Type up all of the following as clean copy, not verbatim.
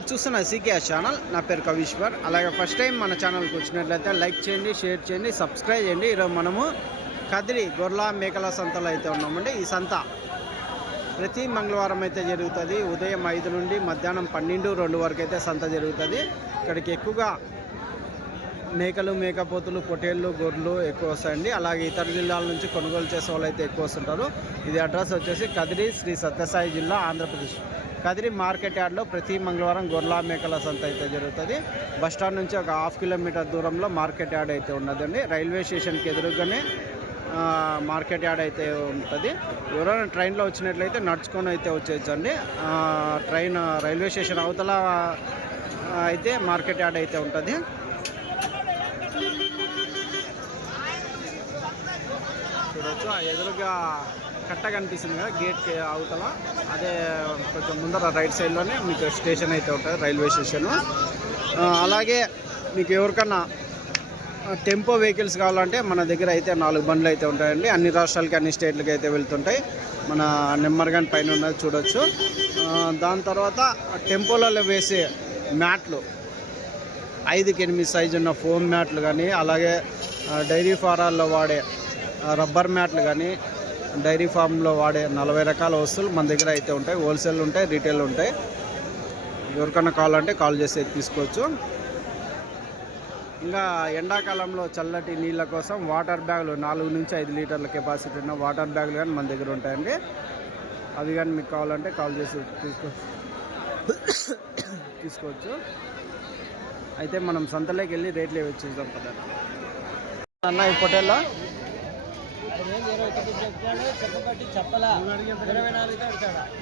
మీరు చూస్తున్న CKS channel. నా పేరు కవీశ్వర్. అలాగే ఫస్ట్ టైం మన ఛానల్కి వచ్చినట్లయితే లైక్ చేయండి, షేర్ చేయండి, సబ్స్క్రైబ్ చేయండి. ఈరోజు మనము కదిరి గొర్రెల మేకల సంతలో అయితే ఉన్నామండి. ఈ సంత ప్రతి మంగళవారం అయితే జరుగుతుంది. ఉదయం 5 నుండి మధ్యాహ్నం 12-2 వరకు అయితే సంత జరుగుతుంది. ఇక్కడికి ఎక్కువగా మేకలు, మేకపోతులు, పొటేళ్ళు, గొర్రెలు ఎక్కువ వస్తాయండి. అలాగే ఇతర జిల్లాల నుంచి కొనుగోలు చేసే వాళ్ళు అయితే ఎక్కువ వస్తుంటారు. ఇది అడ్రస్ వచ్చేసి కదిరి, శ్రీ సత్యసాయి జిల్లా, ఆంధ్రప్రదేశ్. కదిరి మార్కెట్ యార్డ్లో ప్రతి మంగళవారం గొర్రెల మేకల సంత అయితే జరుగుతుంది. బస్టాండ్ నుంచి ఒక 1/2 కిలోమీటర్ దూరంలో మార్కెట్ యార్డ్ అయితే ఉన్నదండి. రైల్వే స్టేషన్కి ఎదురుగానే మార్కెట్ యార్డ్ అయితే ఉంటుంది. ఎవరైనా ట్రైన్లో వచ్చినట్లయితే నడుచుకొని అయితే వచ్చేయచ్చండి. రైల్వే స్టేషన్ అవతల అయితే మార్కెట్ యార్డ్ అయితే ఉంటుంది. చూడవచ్చు, ఆ ఎదురుగా కట్ట కనిపిస్తుంది కదా గేట్కి అవతల, అదే కొంచెం ముందర రైట్ సైడ్లోనే మీకు స్టేషన్ అయితే ఉంటుంది, రైల్వే స్టేషన్. అలాగే మీకు ఎవరికన్నా టెంపో వెహికల్స్ కావాలంటే మన దగ్గర అయితే 4 బండ్లు అయితే ఉంటాయండి. అన్ని రాష్ట్రాలకి, అన్ని స్టేట్లకి అయితే వెళ్తుంటాయి. మన నెంబర్ గన్ పైన ఉన్నది చూడవచ్చు. దాని తర్వాత టెంపోలలో వేసే మ్యాట్లు 5-8 సైజు ఉన్న ఫోమ్ మ్యాట్లు కానీ, అలాగే డైరీ ఫారాల్లో వాడే రబ్బర్ మ్యాట్లు కానీ, డైరీ ఫామ్లో వాడే 40 రకాల వస్తువులు మన దగ్గర అయితే ఉంటాయి. హోల్సేల్ ఉంటాయి, రీటైల్ ఉంటాయి. ఎవరికన్నా కావాలంటే కాల్ చేసి తీసుకోవచ్చు. ఇంకా ఎండాకాలంలో చల్లటి నీళ్ళ కోసం వాటర్ బ్యాగులు 4 నుంచి 5 లీటర్ల కెపాసిటీ ఉన్న వాటర్ బ్యాగులు కానీ మన దగ్గర ఉంటాయండి. అవి కానీ మీకు కావాలంటే కాల్ చేసి తీసుకోవచ్చు. అయితే మనం సంతలోకి వెళ్ళి రేట్లు ఏవి చూద్దాం కదా అన్న. ఈ పొటేల్లో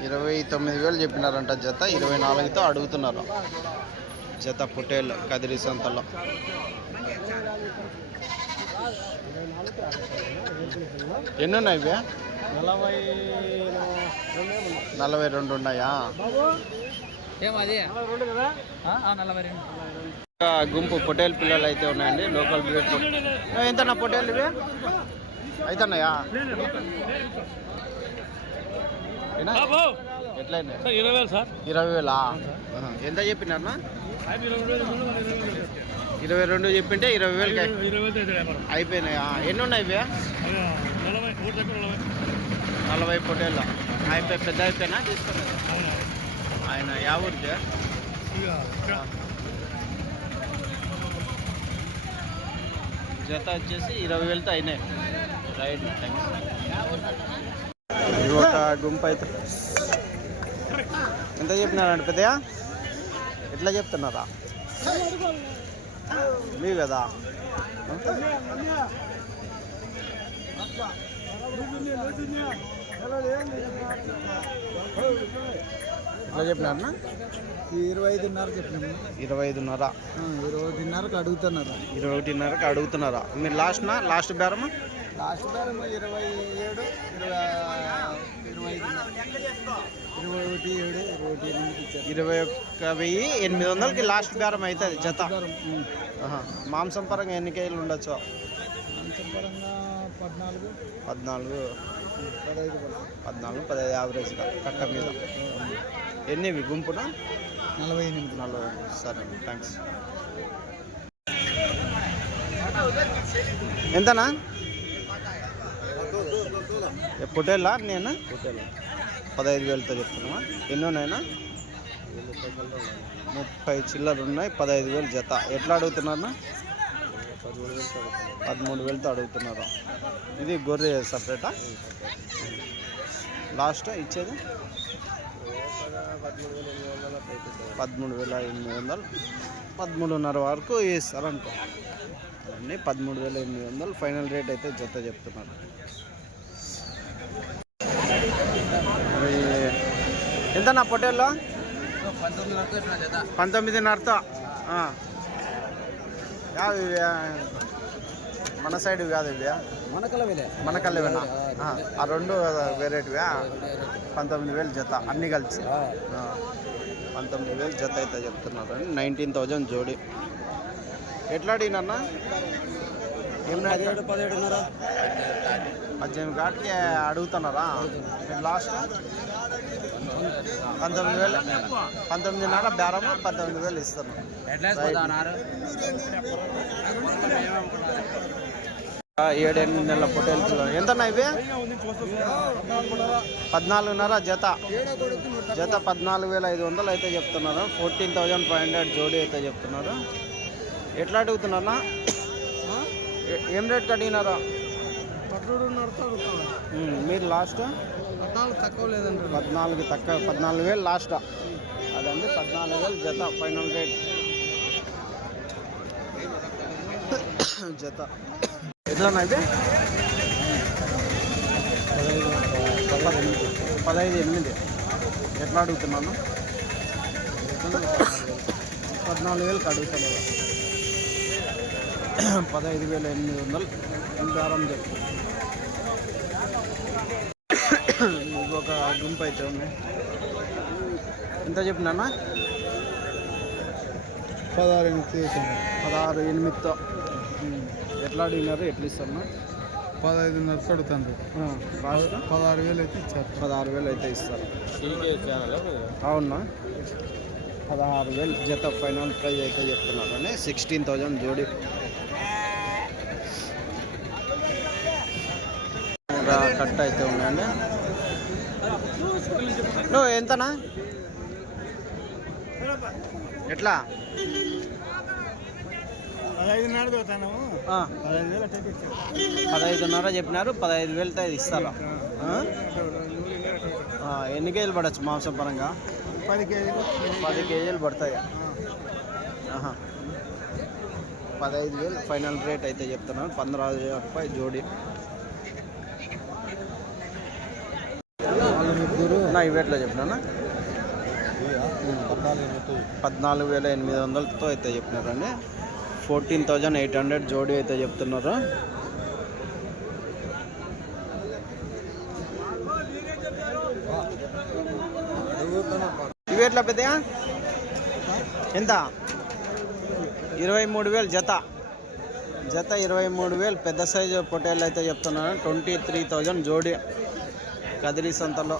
29,000 చెప్పినారంట జత. 24తో అడుగుతున్నారు జత పొటేళ్ళు కదిరి సంతలో. ఎన్ని ఉన్నాయి ఇవి? 42 ఉన్నాయా? గుంపు పొటేల్ పిల్లలు అయితే ఉన్నాయండి. Local breed. ఎంతన్నా పొటేళ్ళు ఇవి? అవుతున్నాయా? ఎట్లయినా 20,000 సార్. 20,000 ఎంత చెప్పినారన్నా? 22 చెప్పింటే 20,000 అయిపోయినాయా? ఎన్ని ఉన్నాయి ఇవి? 40 పొటేళ్ళు అయిపోయి పెద్ద అయిపోయినా తీసుకున్నా. ఆయన యా ఊరికి? జత వచ్చేసి 20,000తో అయినాయి. Right, thanks. ఒక గుంపు అయితే ఎంత చెప్పినారండి పెద్దయా? ఎట్లా చెప్తున్నారా మీ కదా? ఎట్లా చెప్పినారన్నా? 25,500 చెప్పినాము. 25,500. 21,500కి అడుగుతున్నారు. 21,500కి అడుగుతున్నారా? మీరు లాస్ట్ బేరమా? లాస్ట్ బేరం 27, 21,800కి లాస్ట్ బేరం అవుతుంది జత. మాంసం పరంగా ఎన్ని కేజీలు ఉండొచ్చు? మాంసం పరంగా 14, 15 యావరేజ్గా కట్ట మీద. ఎన్నివి గుంపున? 48. సరే, థ్యాంక్స్. ఎంతనా పొటేలా? నేను 15,000తో చెప్తున్నావా? ఎన్ని ఉన్నాయినా? 30 చిల్లలు ఉన్నాయి. 15,000 జత. ఎట్లా అడుగుతున్నారా? 13,000తో అడుగుతున్నారు. ఇది గొర్రె సపరేటా? లాస్ట్ ఇచ్చేది 13,800, 13,500 వరకు ఇస్తారనుకో. అన్నీ 13,800 ఫైనల్ రేట్ అయితే జత చెప్తున్నారు. ఎంత నా పొటేల్లో? 19,500తో. మన సైడ్ కాదు ఇవి, మనకల్లేవేనా? ఆ 2 వేరేటివా? 19,000 జత అన్నీ కలిసి 19,000 జత అయితే చెప్తున్నారు. 19,000 జోడి. ఎట్లా అడిగినన్నా? ఏం 17,500. 18 కాటికి అడుగుతున్నారా? లాస్ట్ 19,000 19,500 బేరము 19,000 ఇస్తాను. రైట్. 7-8 నెలల పొట్టేలు పిల్లలు ఎంతన్నా ఇవి? 14,500 జత. జత 14,500 అయితే చెప్తున్నారు. 14,500 జోడీ అయితే చెప్తున్నారు. ఎట్లా అడుగుతున్నారా? ఏం రేట్ అడిగినారా? మీరు లాస్ట్ 14 తక్కువ లేదండి. 14 తక్కువ 14,000 లాస్ట్. అదండి 14,000 జత ఫైనల్ రేట్. జత ఎట్లన్నా ఇది? 15,800 ఎట్లా అడుగుతున్నాను? 14,000 అడుగుతున్నాను. 15,800 బేరం చెప్తాను. ఒక గుంపు అయితే ఉంది. ఎంత చెప్పినా? 16,800 ఎట్లా అడిగినారు? ఎట్లా ఇస్తాను? 15,500 అడుగుతాను. లాస్ట్ 16,000 అయితే ఇచ్చారు. 16,000 అయితే ఇస్తారు. అవునా? 16,000 జత ఫైనల్ ప్రైజ్ అయితే చెప్తున్నారు అని. 16,000 జోడి. కట్ట అయితే ఉన్నాయండి. నువ్వు ఎంతనా? ఎట్లా? 15,500 చెప్పినారు. 15,000 అయితే ఇస్తారా? ఎన్ని కేజీలు పడవచ్చు మాంసం పరంగా? 10 కేజీలు పడతాయి. 15,000 ఫైనల్ రేట్ అయితే చెప్తున్నారు. 15,000 రూపాయలు జోడి. నా ఇవేట్లో చెప్పినా? 14,800తో అయితే చెప్పినారండి. 14,800 జోడి అయితే చెప్తున్నారు. ఇవి ఎట్లా పెద్దగా? ఎంత? 23,000 జత. జత 23,000 పెద్ద సైజు పొట్టేళ్ళు అయితే చెప్తున్నారు. 23,000 జోడి. కదిరి సంతలో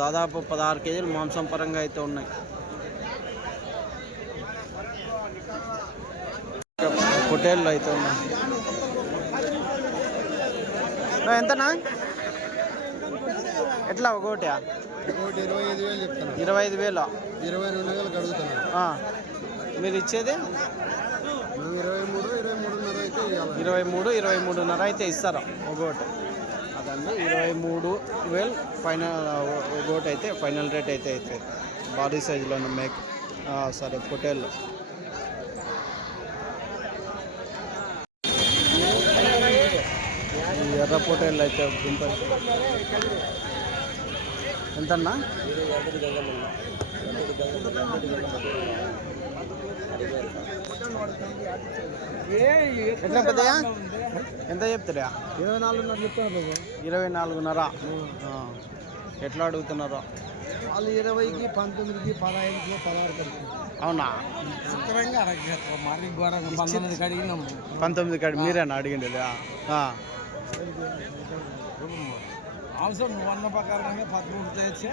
దాదాపు 16 కేజీలు మాంసం పరంగా అయితే ఉన్నాయి. పొట్టేళ్ళు అయితే ఉన్నాయి. ఎంతనా? ఎట్లా ఒకటి? 25,000 చెప్తాను. 25,000. 22,000 అడుగుతాను. మీరు ఇచ్చేది 23,500 అయితే ఇస్తారు ఒకటి. అదండి 23,000 ఫైనల్ ఒకటి అయితే ఫైనల్ రేట్ అయితే అవుతుంది. భారీ సైజులో ఉన్న మేక్ సరే పొట్టేళ్ళు. ఈ ఎర్ర పొట్టేళ్ళు అయితే గుంప ఎంతన్నా? ఎట్లా పెద్దయా? ఎంత చెప్తారా? 24,500 చెప్తాను. 24,500. ఎట్లా అడుగుతున్నారో? వాళ్ళు 20కి 19కి 15కి 16కి. అవునా? 19 కాడి మీరేనా అడిగింది? అవసరం నువ్వు అన్న ప్రకారంగా 13 తెచ్చి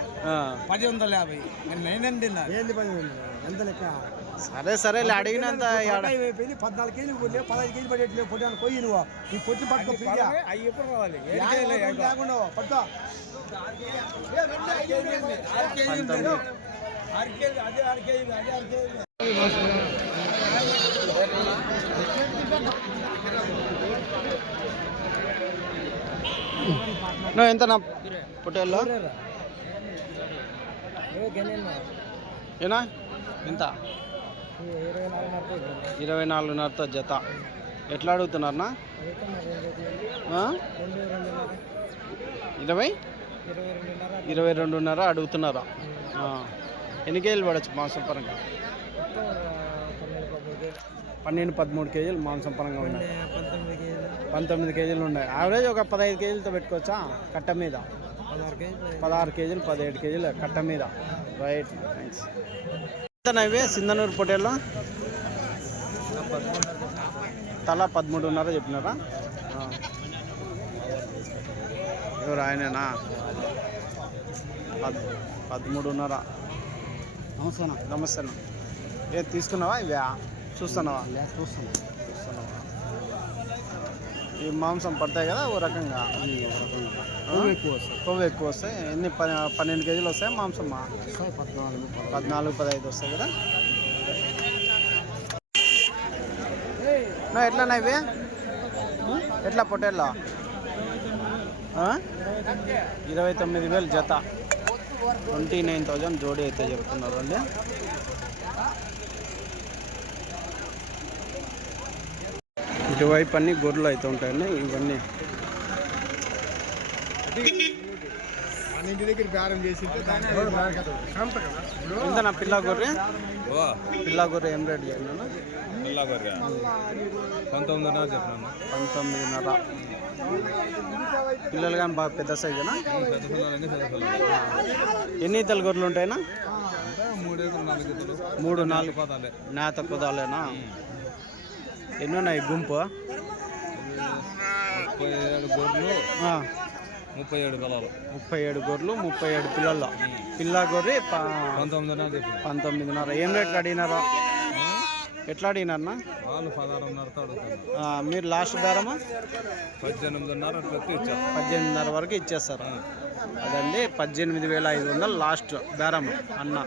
10,150. నేను 900 తిన్నా. ఏంది 10,000? ఎంత లెక్క? సరే అడిగినంత 14 కేజీలు పోలే, 15 కేజీలు పడేట్లే. పొట్టాను పోయి నువ్వు ఈ పొట్టి పట్టుకో. అవి ఎప్పుడు రావాలి? లేకుండా పట్టుకో. 6 కేజీలు అదే 6 కేజీలు అదే 6 కేజీలు. నువ్వు ఎంత నా పొట్టేల్లో? ఏనా ఎంత? 24,500తో జత. ఎట్లా అడుగుతున్నారన్నా? 22,500 అడుగుతున్నారా? ఎన్ని కేజీలు పడవచ్చు మాంసం పరంగా? 12-13 కేజీలు మాంసం పరంగా ఉన్నాయి. 19 కేజీలు ఉన్నాయి. యావరేజ్ ఒక 15 కేజీలతో పెట్టుకోవచ్చా కట్ట మీద? 16 కేజీలు 17 కేజీలు కట్ట మీద. Right, thanks. ఎంత ఇవి సింధనూరు పొట్టేళ్ళు? తల 13,500 చెప్పినారా? ఎవరు ఆయనేనా? 13.5. నమస్తే. ఏ తీసుకున్నావా ఇవా చూస్తున్నావా? చూస్తున్నావా? ఈ మాంసం పడతాయి కదా ఓ రకంగా, కొవ్వు ఎక్కువ వస్తాయి. ఎన్ని 12 కేజీలు వస్తాయి మాంసమ్మా? 14-15 వస్తాయి కదా. ఎట్లా ఇవి ఎట్లా పొట్టేళ్ళ? 29,000 జత, 29,000 జోడీ అయితే చెప్తున్నారు అండి. ఇటువైపు అన్ని గొర్రెలు అయితే ఉంటాయండి. ఇవన్నీ ఎంత నా పిల్ల గొర్రె ఏం రేట్ చెప్పినాను? 19.5 చెప్పినాను. 19.5. పిల్లలు కానీ బాగా పెద్ద సైజునా? ఎన్ని ఈతలు గొర్రెలు ఉంటాయినా? 3-4 నేత కుదాలేనా? ఎన్ని ఉన్నాయి గుంపు? 37 గొర్రెలు, 37 పిల్లలు. 37 గొర్రెలు, 37 పిల్లలు. పిల్ల గొర్రె 19.5. ఏం రేట్లు అడిగినారా? ఎట్లా అడిగినారన్నా? వాళ్ళు 16.5 అడుగుతారు. మీరు లాస్ట్ బేరమా? 18.5 వరకు ఇచ్చేస్తారు. అదండి 18,500 లాస్ట్ బేరం అన్న.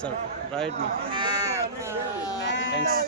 సరే రైట్, థ్యాంక్స్.